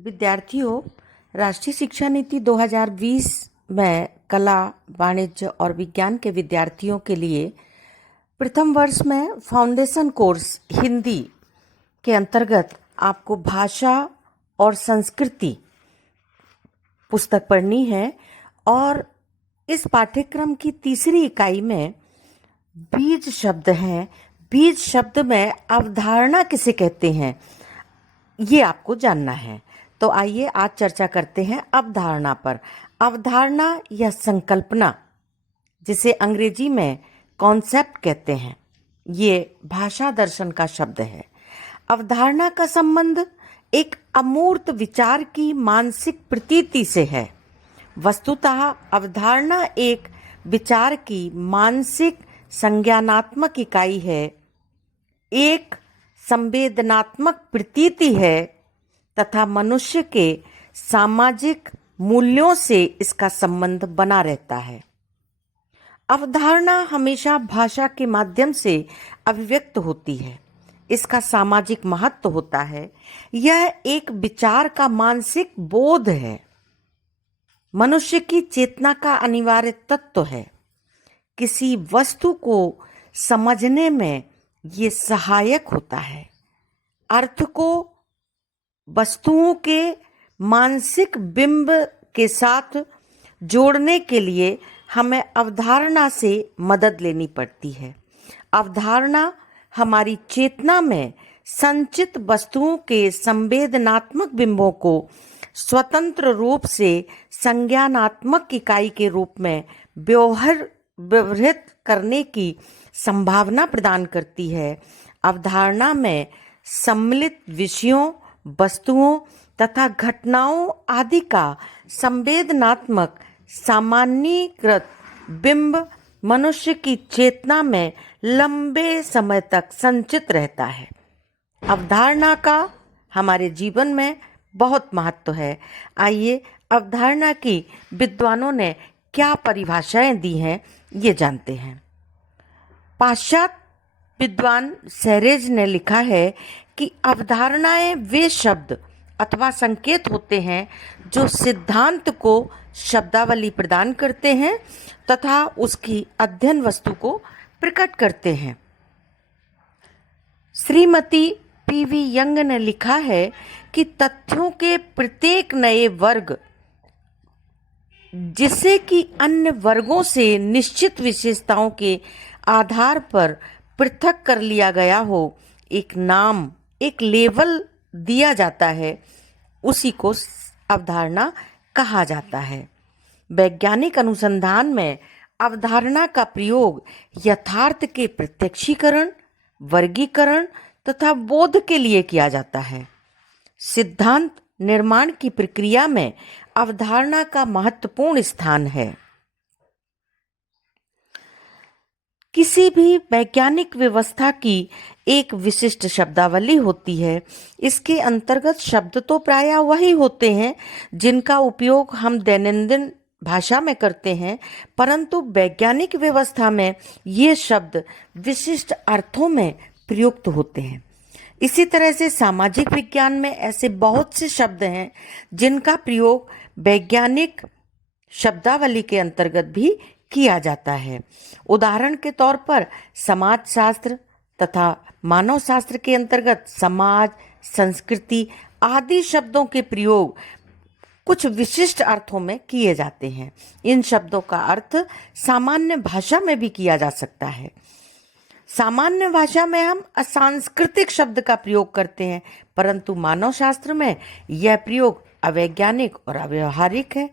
विद्यार्थियों, राष्ट्रीय शिक्षा नीति 2020 में कला, वाणिज्य और विज्ञान के विद्यार्थियों के लिए प्रथम वर्ष में फाउंडेशन कोर्स हिंदी के अंतर्गत आपको भाषा और संस्कृति पुस्तक पढ़नी है और इस पाठ्यक्रम की तीसरी इकाई में बीज शब्द हैं। बीज शब्द में अवधारणा किसे कहते हैं, ये आपको जानना है। तो आइए आज चर्चा करते हैं अवधारणा पर। अवधारणा या संकल्पना, जिसे अंग्रेजी में कॉन्सेप्ट कहते हैं, ये भाषा दर्शन का शब्द है। अवधारणा का संबंध एक अमूर्त विचार की मानसिक प्रतीति से है। वस्तुतः अवधारणा एक विचार की मानसिक संज्ञानात्मक इकाई है, एक संवेदनात्मक प्रतीति है तथा मनुष्य के सामाजिक मूल्यों से इसका संबंध बना रहता है। अवधारणा हमेशा भाषा के माध्यम से अभिव्यक्त होती है। इसका सामाजिक महत्व होता है। यह एक विचार का मानसिक बोध है, मनुष्य की चेतना का अनिवार्य तत्व है। किसी वस्तु को समझने में ये सहायक होता है। अर्थ को वस्तुओं के मानसिक बिंब के साथ जोड़ने के लिए हमें अवधारणा से मदद लेनी पड़ती है। अवधारणा हमारी चेतना में संचित वस्तुओं के संवेदनात्मक बिंबों को स्वतंत्र रूप से संज्ञानात्मक इकाई के रूप में व्यवहृत करने की संभावना प्रदान करती है। अवधारणा में सम्मिलित विषयों, वस्तुओं तथा घटनाओं आदि का संवेदनात्मक सामान्यीकृत बिंब मनुष्य की चेतना में लंबे समय तक संचित रहता है। अवधारणा का हमारे जीवन में बहुत महत्व है। आइए अवधारणा की विद्वानों ने क्या परिभाषाएं दी हैं, ये जानते हैं। पाश्चात्य विद्वान सैरेज ने लिखा है कि अवधारणाएं वे शब्द अथवा संकेत होते हैं जो सिद्धांत को शब्दावली प्रदान करते हैं तथा उसकी अध्ययन वस्तु को प्रकट करते हैं। श्रीमती पीवी यंग ने लिखा है कि तथ्यों के प्रत्येक नए वर्ग, जिसे कि अन्य वर्गों से निश्चित विशेषताओं के आधार पर पृथक कर लिया गया हो, एक नाम, एक लेबल दिया जाता है, उसी को अवधारणा कहा जाता है। वैज्ञानिक अनुसंधान में अवधारणा का प्रयोग यथार्थ के प्रत्यक्षीकरण, वर्गीकरण तथा बोध के लिए किया जाता है। सिद्धांत निर्माण की प्रक्रिया में अवधारणा का महत्वपूर्ण स्थान है। किसी भी वैज्ञानिक व्यवस्था की एक विशिष्ट शब्दावली होती है। इसके अंतर्गत शब्द तो प्रायः वही होते हैं जिनका उपयोग हम दैनंदिन भाषा में करते हैं, परंतु वैज्ञानिक व्यवस्था में ये शब्द विशिष्ट अर्थों में प्रयुक्त होते हैं। इसी तरह से सामाजिक विज्ञान में ऐसे बहुत से शब्द हैं जिनका प्रयोग वैज्ञानिक शब्दावली के अंतर्गत भी किया जाता है। उदाहरण के तौर पर समाजशास्त्र तथा मानव शास्त्र के अंतर्गत समाज, संस्कृति आदि शब्दों के प्रयोग कुछ विशिष्ट अर्थों में किए जाते हैं। इन शब्दों का अर्थ सामान्य भाषा में भी किया जा सकता है। सामान्य भाषा में हम असांस्कृतिक शब्द का प्रयोग करते हैं, परंतु मानव शास्त्र में यह प्रयोग अवैज्ञानिक और अव्यावहारिक है।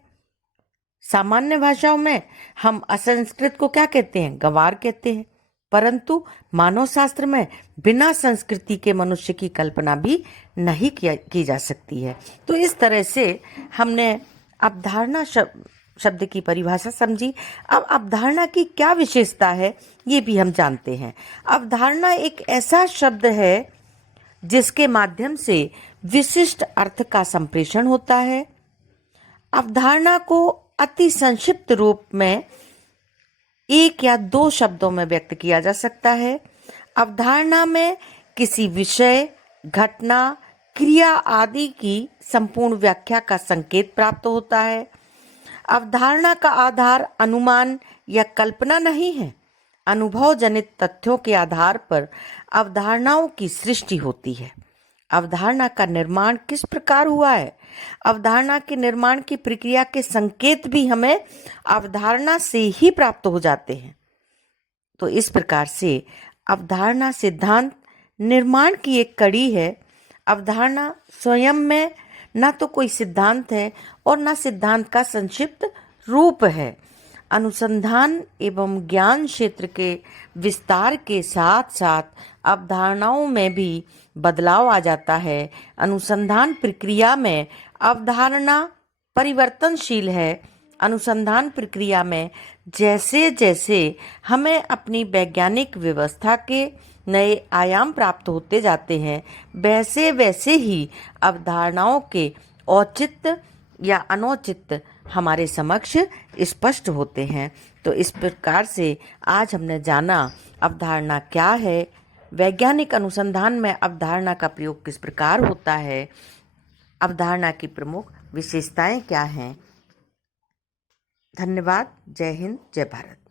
सामान्य भाषाओं में हम असंस्कृत को क्या कहते हैं, गंवार कहते हैं, परंतु मानव शास्त्र में बिना संस्कृति के मनुष्य की कल्पना भी नहीं की जा सकती है। तो इस तरह से हमने अवधारणा शब्द की परिभाषा समझी। अब अवधारणा की क्या विशेषता है, ये भी हम जानते हैं। अवधारणा एक ऐसा शब्द है जिसके माध्यम से विशिष्ट अर्थ का संप्रेषण होता है। अवधारणा को अति संक्षिप्त रूप में एक या दो शब्दों में व्यक्त किया जा सकता है। अवधारणा में किसी विषय, घटना क्रिया आदि की संपूर्ण व्याख्या का संकेत प्राप्त होता है। अवधारणा का आधार अनुमान या कल्पना नहीं है। अनुभव जनित तथ्यों के आधार पर अवधारणाओं की सृष्टि होती है। अवधारणा का निर्माण किस प्रकार हुआ है? अवधारणा के निर्माण की प्रक्रिया के संकेत भी हमें अवधारणा से ही प्राप्त हो जाते हैं। तो इस प्रकार से अवधारणा सिद्धांत निर्माण की एक कड़ी है। अवधारणा स्वयं में न तो कोई सिद्धांत है और न सिद्धांत का संक्षिप्त रूप है। अनुसंधान एवं ज्ञान क्षेत्र के विस्तार के साथ साथ अवधारणाओं में भी बदलाव आ जाता है। अनुसंधान प्रक्रिया में अवधारणा परिवर्तनशील है। अनुसंधान प्रक्रिया में जैसे जैसे हमें अपनी वैज्ञानिक व्यवस्था के नए आयाम प्राप्त होते जाते हैं, वैसे वैसे ही अवधारणाओं के औचित्य या अनौचित्य हमारे समक्ष स्पष्ट होते हैं। तो इस प्रकार से आज हमने जाना अवधारणा क्या है, वैज्ञानिक अनुसंधान में अवधारणा का प्रयोग किस प्रकार होता है, अवधारणा की प्रमुख विशेषताएं क्या हैं। धन्यवाद। जय हिंद, जय भारत।